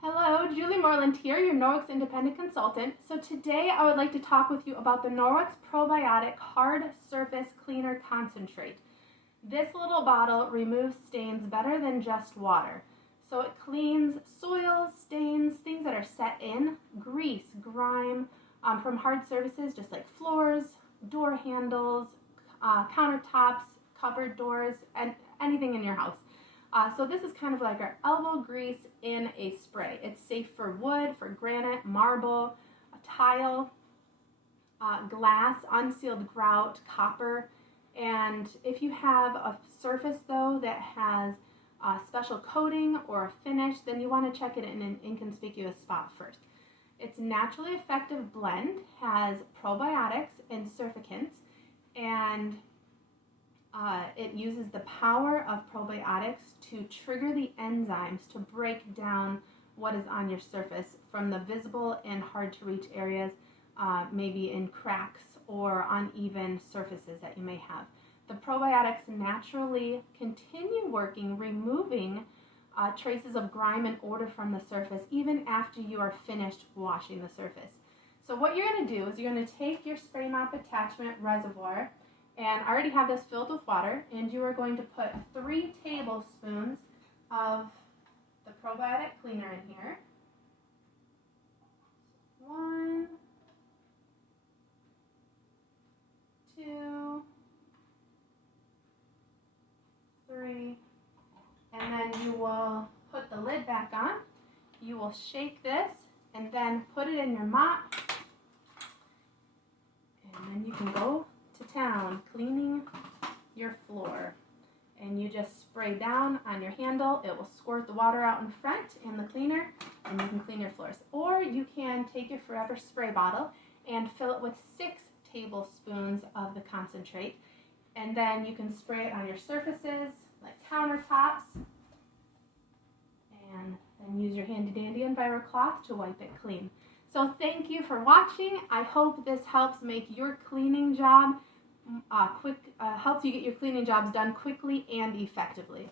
Hello, Julie Moreland here, your Norwex independent consultant. So today I would like to talk with you about the Norwex Probiotic Hard Surface Cleaner Concentrate. This little bottle removes stains better than just water. So it cleans soils, stains, things that are set in, grease, grime, from hard surfaces just like floors, door handles, countertops, cupboard doors, and anything in your house. So this is kind of like our elbow grease in a spray. It's safe for wood, for granite, marble, tile, glass, unsealed grout, copper. And if you have a surface though that has a special coating or a finish, then you want to check it in an inconspicuous spot first. Its naturally effective blend has probiotics and surfactants, and it uses the power of probiotics to trigger the enzymes to break down what is on your surface from the visible and hard to reach areas, maybe in cracks or uneven surfaces that you may have. The probiotics naturally continue working, removing traces of grime and odor from the surface even after you are finished washing the surface. So what you're going to do is you're going to take your spray mop attachment reservoir, and I already have this filled with water, and you are going to put 3 tablespoons of the probiotic cleaner in here. 1, 2, 3, and then you will put the lid back on. You will shake this and then put it in your mop, and then you can go to town cleaning your floor. And you just spray down on your handle. It will squirt the water out in front in the cleaner, and you can clean your floors. Or you can take your forever spray bottle and fill it with 6 tablespoons of the concentrate, and then you can spray it on your surfaces like countertops, and then use your handy dandy EnviroCloth to wipe it clean. So thank you for watching. I hope this helps make your cleaning job helps you get your cleaning jobs done quickly and effectively.